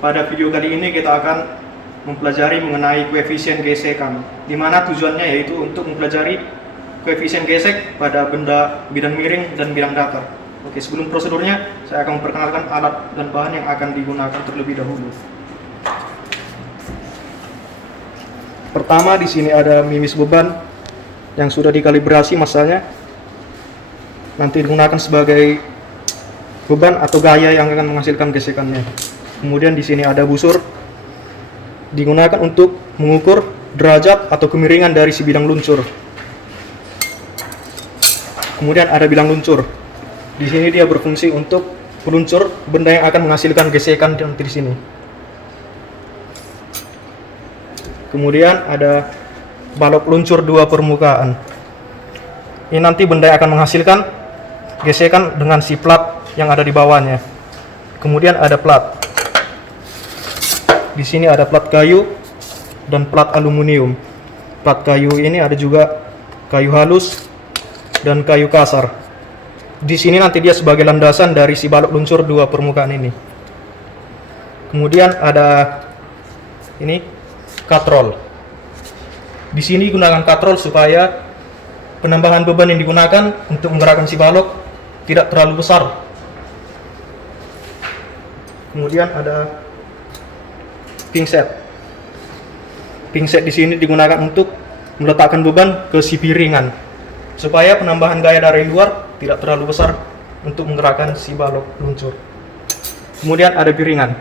Pada video kali ini kita akan mempelajari mengenai koefisien gesekan, di mana tujuannya yaitu untuk mempelajari koefisien gesek pada benda bidang miring dan bidang datar. Oke, sebelum prosedurnya, saya akan memperkenalkan alat dan bahan yang akan digunakan terlebih dahulu. Pertama, di sini ada mimis beban yang sudah dikalibrasi masanya. Nanti digunakan sebagai beban atau gaya yang akan menghasilkan gesekannya. Kemudian di sini ada busur, digunakan untuk mengukur derajat atau kemiringan dari si bidang luncur. Kemudian ada bilang luncur. Di sini dia berfungsi untuk meluncur benda yang akan menghasilkan gesekan nanti di sini. Kemudian ada balok luncur dua permukaan. Ini nanti benda yang akan menghasilkan gesekan dengan si plat yang ada di bawahnya. Kemudian ada plat. Di sini ada plat kayu dan plat aluminium. Plat kayu ini ada juga kayu halus dan kayu kasar. Di sini nanti dia sebagai landasan dari si balok luncur dua permukaan ini. Kemudian ada ini katrol. Di sini gunakan katrol supaya penambahan beban yang digunakan untuk menggerakkan si balok tidak terlalu besar. Kemudian ada pingset. Pingset di sini digunakan untuk meletakkan beban ke si piringan supaya penambahan gaya dari luar tidak terlalu besar untuk menggerakkan si balok luncur. Kemudian ada piringan.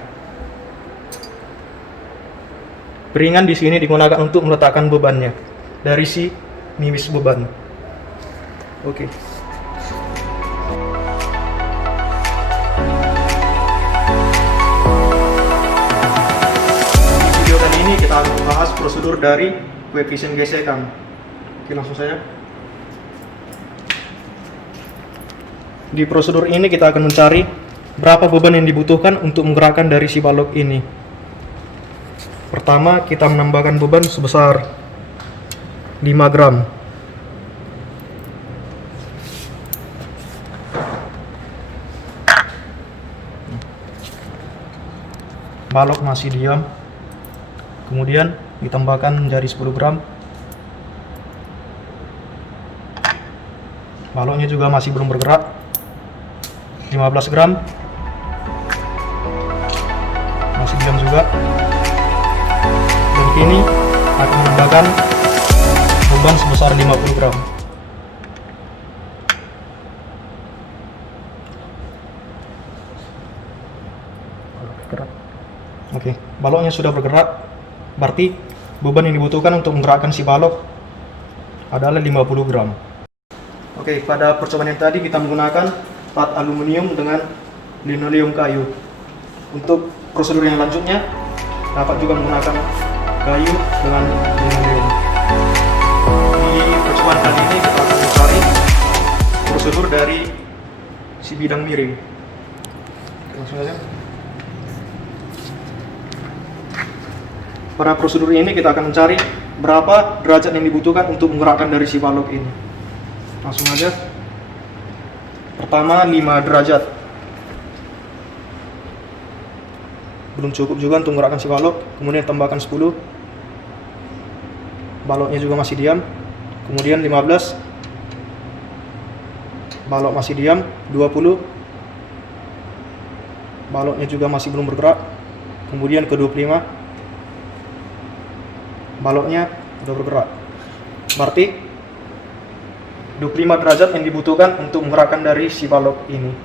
Piringan di sini digunakan untuk meletakkan bebannya dari si mimis beban. Oke. Ini kita akan membahas prosedur dari koefisien gesekan. Oke, langsung saja. Di prosedur ini kita akan mencari berapa beban yang dibutuhkan untuk menggerakkan dari si balok ini. Pertama, kita menambahkan beban sebesar 5 gram. Balok masih diam. Kemudian ditambahkan menjadi 10 gram. Baloknya juga masih belum bergerak. 15 gram. Masih diam juga. Dan kini akan menambahkan beban sebesar 50 gram. Oke, baloknya sudah bergerak. Berarti beban yang dibutuhkan untuk menggerakkan si balok adalah 50 gram. Oke, pada percobaan yang tadi kita menggunakan plat aluminium dengan linoleum kayu. Untuk prosedur yang lanjutnya dapat juga menggunakan kayu dengan linoleum. Di percobaan kali ini kita akan mencari prosedur dari si bidang miring. Langsung saja. Pada prosedur ini kita akan mencari berapa derajat yang dibutuhkan untuk menggerakkan dari si balok ini. Langsung aja. Pertama 5 derajat. Belum cukup juga untuk menggerakkan si balok. Kemudian tambahkan 10. Baloknya juga masih diam. Kemudian 15. Balok masih diam. 20. Baloknya juga masih belum bergerak. Kemudian ke 25. Baloknya sudah bergerak. Berarti 25 derajat yang dibutuhkan untuk menggerakkan dari si balok ini.